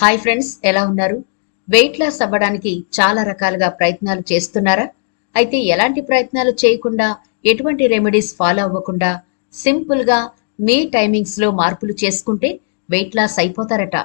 Hi friends ఎలా ఉన్నారు? Weight loss అవ్వడానికి చాలా రకాలుగా ప్రయత్నాలు చేస్తున్నారా? అయితే ఎలాంటి ప్రయత్నాలు చేయకుండా ఎటువంటి రెమెడీస్ ఫాలో అవ్వకుండా సింపుల్గా మీ టైమింగ్స్లో మార్పులు చేసుకుంటే వెయిట్ లాస్ అయిపోతారట.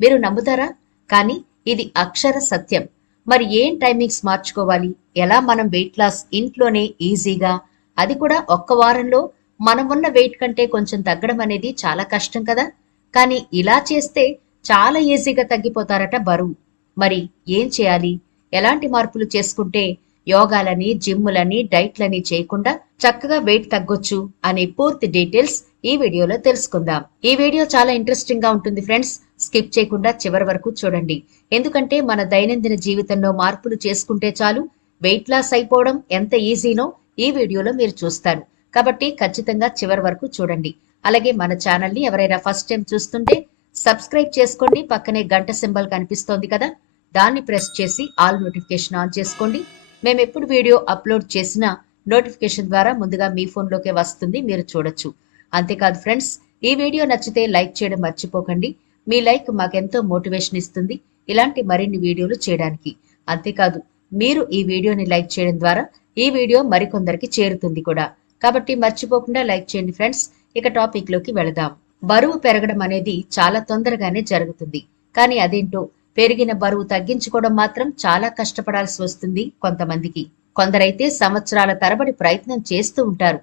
మీరు నమ్ముతారా? కానీ ఇది అక్షర సత్యం. మరి ఏం టైమింగ్స్ మార్చుకోవాలి? ఎలా మనం వెయిట్ లాస్ ఇంట్లోనే ఈజీగా అది కూడా ఒక్క వారంలో మనం ఉన్న వెయిట్ కంటే కొంచెం తగ్గడం అనేది చాలా కష్టం కదా. కానీ ఇలా చేస్తే చాలా ఈజీగా తగ్గిపోతారట బరువు. మరి ఏం చేయాలి? ఎలాంటి మార్పులు చేసుకుంటే యోగాలని జిమ్ములని డైట్లని చేయకుండా చక్కగా వెయిట్ తగ్గొచ్చు అనే పూర్తి డీటెయిల్స్ ఈ వీడియోలో తెలుసుకుందాం. ఈ వీడియో చాలా ఇంట్రెస్టింగ్గా ఉంటుంది ఫ్రెండ్స్. స్కిప్ చేయకుండా చివరి వరకు చూడండి. ఎందుకంటే మన దైనందిన జీవితంలో మార్పులు చేసుకుంటే చాలు వెయిట్ లాస్ అయిపోవడం ఎంత ఈజీనో ఈ వీడియోలో మీరు చూస్తారు. కాబట్టి ఖచ్చితంగా చివరి వరకు చూడండి. అలాగే మన ఛానల్ని ఎవరైనా ఫస్ట్ టైం చూస్తుంటే సబ్స్క్రైబ్ చేసుకోండి. పక్కనే గంట సింబల్ కనిపిస్తోంది కదా. దాన్ని ప్రెస్ చేసి ఆల్ నోటిఫికేషన్ ఆన్ చేసుకోండి. మేము ఎప్పుడు వీడియో అప్లోడ్ చేసినా నోటిఫికేషన్ ద్వారా ముందుగా మీ ఫోన్లోకే వస్తుంది. మీరు చూడొచ్చు. అంతేకాదు ఫ్రెండ్స్ ఈ వీడియో నచ్చితే లైక్ చేయడం మర్చిపోకండి. మీ లైక్ మాకెంతో మోటివేషన్ ఇస్తుంది ఇలాంటి మరిన్ని వీడియోలు చేయడానికి. అంతేకాదు మీరు ఈ వీడియోని లైక్ చేయడం ద్వారా ఈ వీడియో మరికొందరికి చేరుతుంది కూడా. కాబట్టి మర్చిపోకుండా లైక్ చేయండి ఫ్రెండ్స్. ఇక టాపిక్లోకి వెళదాం. బరువు పెరగడం అనేది చాలా తొందరగానే జరుగుతుంది. కానీ అదేంటో? పెరిగిన బరువు తగ్గించుకోవడం మాత్రం చాలా కష్టపడాల్సి వస్తుంది కొంతమందికి. కొందరైతే సంవత్సరాల తరబడి ప్రయత్నం చేస్తూ ఉంటారు.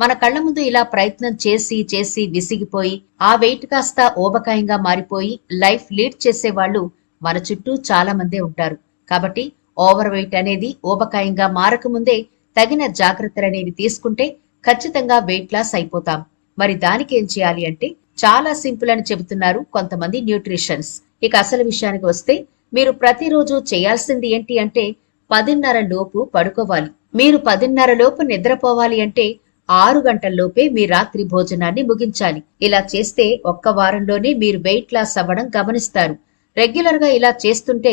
మన కళ్ళ ముందు ఇలా ప్రయత్నం చేసి చేసి విసిగిపోయి ఆ వెయిట్ కాస్త ఓబకాయంగా మారిపోయి లైఫ్ లీడ్ చేసే వాళ్ళు మన చుట్టూ చాలా మందే ఉంటారు. కాబట్టి ఓవర్ వెయిట్ అనేది ఓబకాయంగా మారకముందే తగిన జాగ్రత్తలు అనేవి తీసుకుంటే ఖచ్చితంగా వెయిట్ లాస్ అయిపోతాం. మరి దానికి ఏం చేయాలి అంటే చాలా సింపుల్ అని చెబుతున్నారు కొంతమంది న్యూట్రిషన్స్. ఇక అసలు విషయానికి వస్తే మీరు ప్రతిరోజు చేయాల్సింది ఏంటి అంటే పదిన్నర లోపు పడుకోవాలి. మీరు పదిన్నర లోపు నిద్రపోవాలి అంటే ఆరు గంటల్లోపే మీ రాత్రి భోజనాన్ని ముగించాలి. ఇలా చేస్తే ఒక్క వారంలోనే మీరు వెయిట్ లాస్ అవ్వడం గమనిస్తారు. రెగ్యులర్గా ఇలా చేస్తుంటే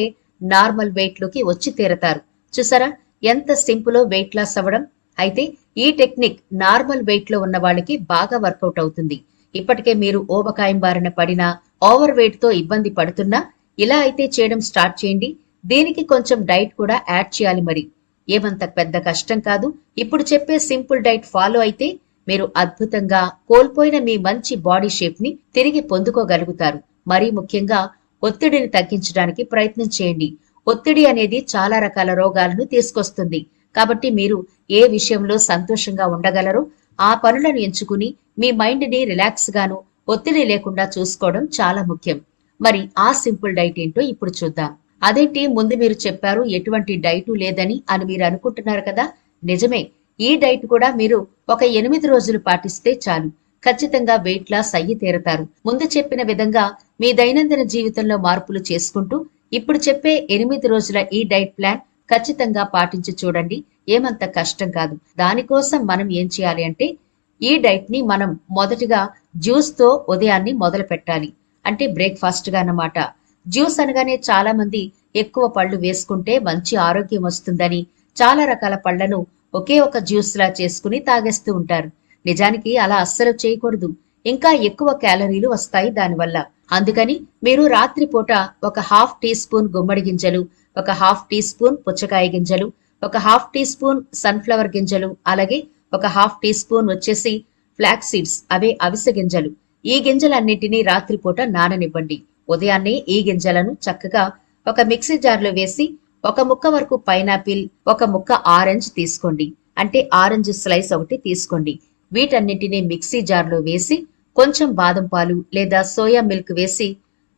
నార్మల్ వెయిట్లోకి వచ్చి తీరతారు. చూసారా? ఎంత సింపులో వెయిట్ లాస్ అవ్వడం? అయితే ఈ టెక్నిక్ నార్మల్ వెయిట్లో ఉన్న వాళ్ళకి బాగా వర్కౌట్ అవుతుంది. ఇప్పటికే మీరు ఓబకాయం బారిన పడినా ఓవర్ వెయిట్తో ఇబ్బంది పడుతున్నా ఇలా అయితే చేయడం స్టార్ట్ చేయండి. దీనికి కొంచెం డైట్ కూడా యాడ్ చేయాలి మరి. ఏమంత పెద్ద కష్టం కాదు. ఇప్పుడు చెప్పే సింపుల్ డైట్ ఫాలో అయితే మీరు అద్భుతంగా కోల్పోయిన మీ మంచి బాడీ షేప్ని తిరిగి పొందుకోగలుగుతారు. మరీ ముఖ్యంగా ఒత్తిడిని తగ్గించడానికి ప్రయత్నం చేయండి. ఒత్తిడి అనేది చాలా రకాల రోగాలను తీసుకొస్తుంది. కాబట్టి మీరు ఏ విషయంలో సంతోషంగా ఉండగలరో ఆ పనులను ఎంచుకుని మీ మైండ్ని రిలాక్స్ గాను ఒత్తిడి లేకుండా చూసుకోవడం చాలా ముఖ్యం. మరి ఆ సింపుల్ డైట్ ఏంటో ఇప్పుడు చూద్దాం. అదేంటి? ముందు మీరు చెప్పారు ఎటువంటి డైటు లేదని అని మీరు అనుకుంటున్నారు కదా? నిజమే. ఈ డైట్ కూడా మీరు ఒక ఎనిమిది రోజులు పాటిస్తే చాలు. ఖచ్చితంగా వెయిట్ లాస్ అయ్యి తీరతారు. ముందు చెప్పిన విధంగా మీ దైనందిన జీవితంలో మార్పులు చేసుకుంటూ ఇప్పుడు చెప్పే ఎనిమిది రోజుల ఈ డైట్ ప్లాన్ ఖచ్చితంగా పాటించి చూడండి. ఏమంత కష్టం కాదు. దానికోసం మనం ఏం చేయాలి అంటే ఈ డైట్ని మనం మొదటిగా జ్యూస్తో ఉదయాన్ని మొదలు పెట్టాలి. అంటే బ్రేక్ఫాస్ట్గా అన్నమాట. జ్యూస్ అనగానే చాలా మంది ఎక్కువ పళ్ళు వేసుకుంటే మంచి ఆరోగ్యం వస్తుందని చాలా రకాల పళ్ళను ఒకే ఒక జ్యూస్ లా చేసుకుని తాగేస్తూ ఉంటారు. నిజానికి అలా అస్సలు చేయకూడదు. ఇంకా ఎక్కువ క్యాలరీలు వస్తాయి దానివల్ల. అందుకని మీరు రాత్రిపూట ఒక హాఫ్ టీ స్పూన్ గుమ్మడి గింజలు ఒక హాఫ్ టీ స్పూన్ పుచ్చకాయ గింజలు ఒక హాఫ్ టీ స్పూన్ సన్ఫ్లవర్ గింజలు అలాగే ఒక హాఫ్ టీ స్పూన్ వచ్చేసి ఫ్లాక్ సీడ్స్ అవే అవిసె గింజలు. ఈ గింజలన్నింటినీ రాత్రిపూట నాననివ్వండి. ఉదయాన్నే ఈ గింజలను చక్కగా ఒక మిక్సీ జార్లో వేసి ఒక ముక్క వరకు పైనాపిల్ ఒక ముక్క ఆరెంజ్ తీసుకోండి. అంటే ఆరెంజ్ స్లైస్ ఒకటి తీసుకోండి. వీటన్నిటిని మిక్సీ జార్లో వేసి కొంచెం బాదం పాలు లేదా సోయా మిల్క్ వేసి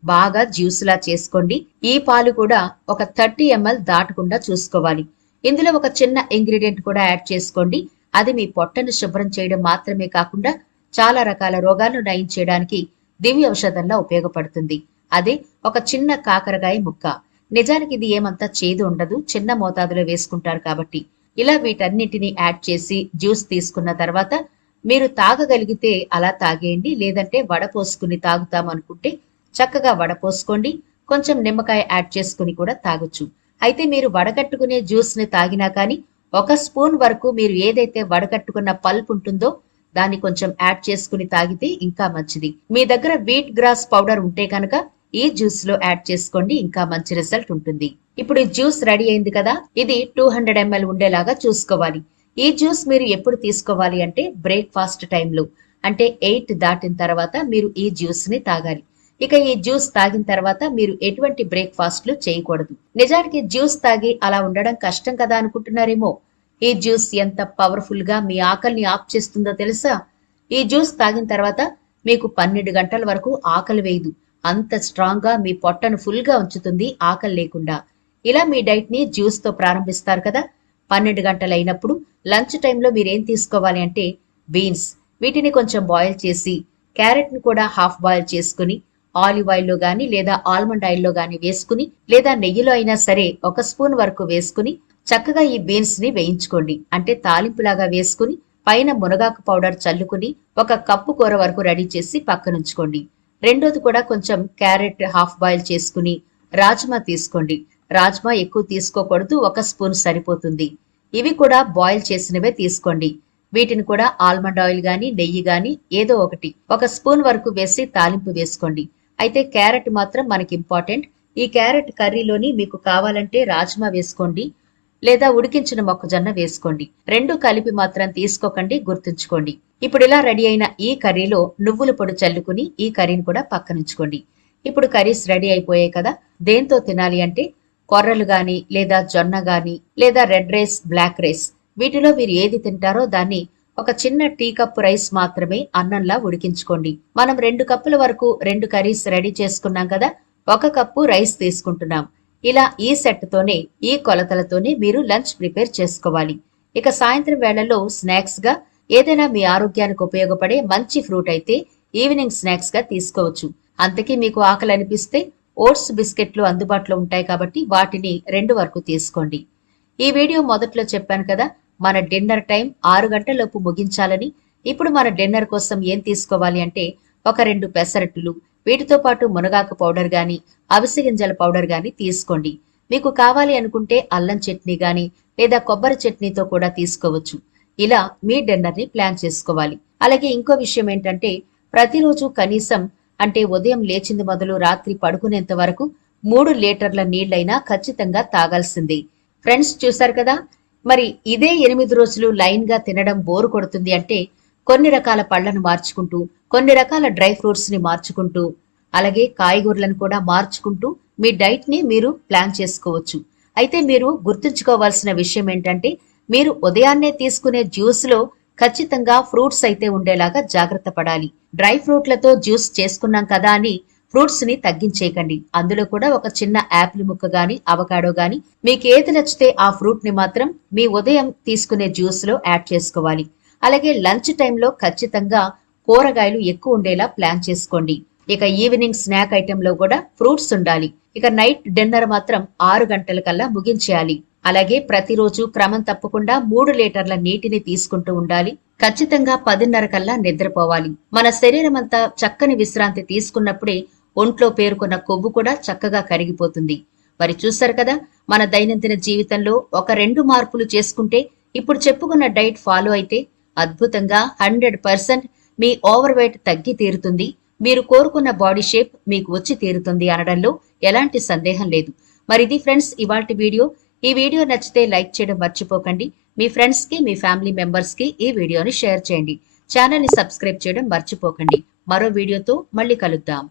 బాగా జ్యూస్లా చేసుకోండి. ఈ పాలు కూడా ఒక థర్టీ ఎంఎల్ దాటకుండా చూసుకోవాలి. ఇందులో ఒక చిన్న ఇంగ్రీడియంట్ కూడా యాడ్ చేసుకోండి. అది మీ పొట్టను శుభ్రం చేయడం మాత్రమే కాకుండా చాలా రకాల రోగాలను నయం చేయడానికి దివ్య ఔషధంలా ఉపయోగపడుతుంది. అదే ఒక చిన్న కాకరకాయ ముక్క. నిజానికి ఇది ఏమంతా చేదు ఉండదు. చిన్న మోతాదులో వేసుకుంటారు కాబట్టి. ఇలా వీటన్నిటిని యాడ్ చేసి జ్యూస్ తీసుకున్న తర్వాత మీరు తాగగలిగితే అలా తాగేయండి. లేదంటే వడపోసుకుని తాగుతాం అనుకుంటే చక్కగా వడపోసుకోండి కొంచెం నిమ్మకాయ యాడ్ చేసుకుని కూడా తాగొచ్చు. అయితే మీరు వడగట్టుకునే జ్యూస్ని తాగినా కానీ ఒక స్పూన్ వరకు మీరు ఏదైతే వడగట్టుకున్న పల్ప్ ఉంటుందో దాన్ని కొంచెం యాడ్ చేసుకుని తాగితే ఇంకా మంచిది. మీ దగ్గర వీట్ గ్రాస్ పౌడర్ ఉంటే కనుక ఈ జ్యూస్లో యాడ్ చేసుకోండి ఇంకా మంచి రిజల్ట్ ఉంటుంది. ఇప్పుడు ఈ జ్యూస్ రెడీ అయింది కదా ఇది టూ హండ్రెడ్ ఎంఎల్ ఉండేలాగా చూసుకోవాలి. ఈ జ్యూస్ మీరు ఎప్పుడు తీసుకోవాలి అంటే బ్రేక్ఫాస్ట్ టైంలో అంటే ఎయిట్ దాటిన తర్వాత మీరు ఈ జ్యూస్ని తాగాలి. ఇక ఈ జ్యూస్ తాగిన తర్వాత మీరు ఎటువంటి బ్రేక్ఫాస్ట్లు చేయకూడదు. నిజానికి జ్యూస్ తాగి అలా ఉండడం కష్టం కదా అనుకుంటున్నారేమో. ఈ జ్యూస్ ఎంత పవర్ఫుల్గా మీ ఆకలిని ఆఫ్ చేస్తుందో తెలుసా? ఈ జ్యూస్ తాగిన తర్వాత మీకు పన్నెండు గంటల వరకు ఆకలి వేయదు. అంత స్ట్రాంగ్గా మీ పొట్టను ఫుల్గా ఉంచుతుంది ఆకలి లేకుండా. ఇలా మీ డైట్ని జ్యూస్తో ప్రారంభిస్తారు కదా? పన్నెండు గంటలు అయినప్పుడు లంచ్ టైంలో మీరేం తీసుకోవాలి అంటే బీన్స్. వీటిని కొంచెం బాయిల్ చేసి క్యారెట్ని కూడా హాఫ్ బాయిల్ చేసుకుని ఆలివ్ ఆయిల్లో గాని లేదా ఆల్మండ్ ఆయిల్లో గాని వేసుకుని లేదా నెయ్యిలో అయినా సరే ఒక స్పూన్ వరకు వేసుకుని చక్కగా ఈ బీన్స్ని వేయించుకోండి. అంటే తాలింపులాగా వేసుకుని పైన మునగాకు పౌడర్ చల్లుకుని ఒక కప్పు కూర వరకు రెడీ చేసి పక్కనుంచుకోండి. రెండోది కూడా కొంచెం క్యారెట్ హాఫ్ బాయిల్ చేసుకుని రాజ్మా తీసుకోండి. రాజ్మా ఎక్కువ తీసుకోకూడదు ఒక స్పూన్ సరిపోతుంది. ఇవి కూడా బాయిల్ చేసినవే తీసుకోండి. వీటిని కూడా ఆల్మండ్ ఆయిల్ గాని నెయ్యి గాని ఏదో ఒకటి ఒక స్పూన్ వరకు వేసి తాలింపు వేసుకోండి. అయితే క్యారెట్ మాత్రం మనకి ఇంపార్టెంట్. ఈ క్యారెట్ కర్రీలోని మీకు కావాలంటే రాజ్మా వేసుకోండి లేదా ఉడికించిన మొక్కజొన్న వేసుకోండి. రెండు కలిపి మాత్రం తీసుకోకండి గుర్తుంచుకోండి. ఇప్పుడు ఇలా రెడీ అయిన ఈ కర్రీలో నువ్వుల పొడి చల్లుకుని ఈ కర్రీని కూడా పక్కనుంచుకోండి. ఇప్పుడు కర్రీస్ రెడీ అయిపోయాయి కదా దేంతో తినాలి అంటే కొర్రలు గాని లేదా జొన్న గాని లేదా రెడ్ రైస్ బ్లాక్ రైస్ వీటిలో మీరు ఏది తింటారో దాన్ని ఒక చిన్న టీ కప్పు రైస్ మాత్రమే అన్నంలా ఉడికించుకోండి. మనం రెండు కప్పుల వరకు రెండు కర్రీస్ రెడీ చేసుకున్నాం కదా ఒక కప్పు రైస్ తీసుకుంటున్నాం. ఇలా ఈ సెట్తోనే ఈ కొలతలతోనే మీరు లంచ్ ప్రిపేర్ చేసుకోవాలి. ఇక సాయంత్రం వేళల్లో స్నాక్స్గా ఏదైనా మీ ఆరోగ్యానికి ఉపయోగపడే మంచి ఫ్రూట్ అయితే ఈవినింగ్ స్నాక్స్గా తీసుకోవచ్చు. అంతకీ మీకు ఆకలి అనిపిస్తే ఓట్స్ బిస్కెట్లు అందుబాటులో ఉంటాయి కాబట్టి వాటిని రెండు వరకు తీసుకోండి. ఈ వీడియో మొదట్లో చెప్పాను కదా మన డిన్నర్ టైం ఆరు గంటలలోపు ముగించాలని ఇప్పుడు మన డిన్నర్ కోసం ఏం తీసుకోవాలి అంటే ఒక రెండు పెసరట్టులు వీటితో పాటు మునగాకు పౌడర్ గాని అవిసె గింజల పౌడర్ గాని తీసుకోండి. మీకు కావాలి అనుకుంటే అల్లం చట్నీ గాని లేదా కొబ్బరి చట్నీతో కూడా తీసుకోవచ్చు. ఇలా మీ డిన్నర్ని ప్లాన్ చేసుకోవాలి. అలాగే ఇంకో విషయం ఏంటంటే ప్రతిరోజు కనీసం అంటే ఉదయం లేచింది మొదలు రాత్రి పడుకునేంత వరకు మూడు లీటర్ల నీళ్ళైనా ఖచ్చితంగా తాగాల్సిందే. ఫ్రెండ్స్ చూశారు కదా మరి ఇదే ఎనిమిది రోజులు లైన్గా తినడం బోరు కొడుతుంది అంటే కొన్ని రకాల పళ్ళను మార్చుకుంటూ కొన్ని రకాల డ్రై ఫ్రూట్స్ని మార్చుకుంటూ అలాగే కాయగూరలను కూడా మార్చుకుంటూ మీ డైట్ని మీరు ప్లాన్ చేసుకోవచ్చు. అయితే మీరు గుర్తుంచుకోవాల్సిన విషయం ఏంటంటే మీరు ఉదయాన్నే తీసుకునే జ్యూస్లో ఖచ్చితంగా ఫ్రూట్స్ అయితే ఉండేలాగా జాగ్రత్త పడాలి. డ్రై ఫ్రూట్లతో జ్యూస్ చేసుకున్నాం కదా అని ఫ్రూట్స్ని తగ్గించేయకండి. అందులో కూడా ఒక చిన్న యాపిల్ ముక్క గాని అవకాడో గాని మీకు ఏది నచ్చితే ఆ ఫ్రూట్ని మాత్రం మీ ఉదయం తీసుకునే జ్యూస్లో యాడ్ చేసుకోవాలి. అలాగే లంచ్ టైంలో ఖచ్చితంగా కూరగాయలు ఎక్కువ ఉండేలా ప్లాన్ చేసుకోండి. ఇక ఈవినింగ్ స్నాక్ ఐటెంలో కూడా ఫ్రూట్స్ ఉండాలి. ఇక నైట్ డిన్నర్ మాత్రం ఆరు గంటల కల్లా ముగించేయాలి. అలాగే ప్రతిరోజు క్రమం తప్పకుండా మూడు లీటర్ల నీటిని తీసుకుంటూ ఉండాలి. ఖచ్చితంగా పదిన్నర కల్లా నిద్రపోవాలి. మన శరీరం అంతా చక్కని విశ్రాంతి తీసుకున్నప్పుడే ఒంట్లో పేరుకున్న కొవ్వు కూడా చక్కగా కరిగిపోతుంది. మరి చూస్తారు కదా మన దైనందిన జీవితంలో ఒక రెండు మార్పులు చేసుకుంటే ఇప్పుడు చెప్పుకున్న డైట్ ఫాలో అయితే అద్భుతంగా హండ్రెడ్ పర్సెంట్ మీ ఓవర్ వెయిట్ తగ్గి తీరుతుంది. మీరు కోరుకున్న బాడీ షేప్ మీకు వచ్చి తీరుతుంది అనడంలో ఎలాంటి సందేహం లేదు. మరి ఇది ఫ్రెండ్స్ ఇవాటి వీడియో. ఈ వీడియో నచ్చితే లైక్ చేయడం మర్చిపోకండి. మీ ఫ్రెండ్స్కి మీ ఫ్యామిలీ మెంబర్స్కి ఈ వీడియోని షేర్ చేయండి. ఛానల్ని సబ్స్క్రైబ్ చేయడం మర్చిపోకండి. మరో వీడియోతో మళ్ళీ కలుద్దాం.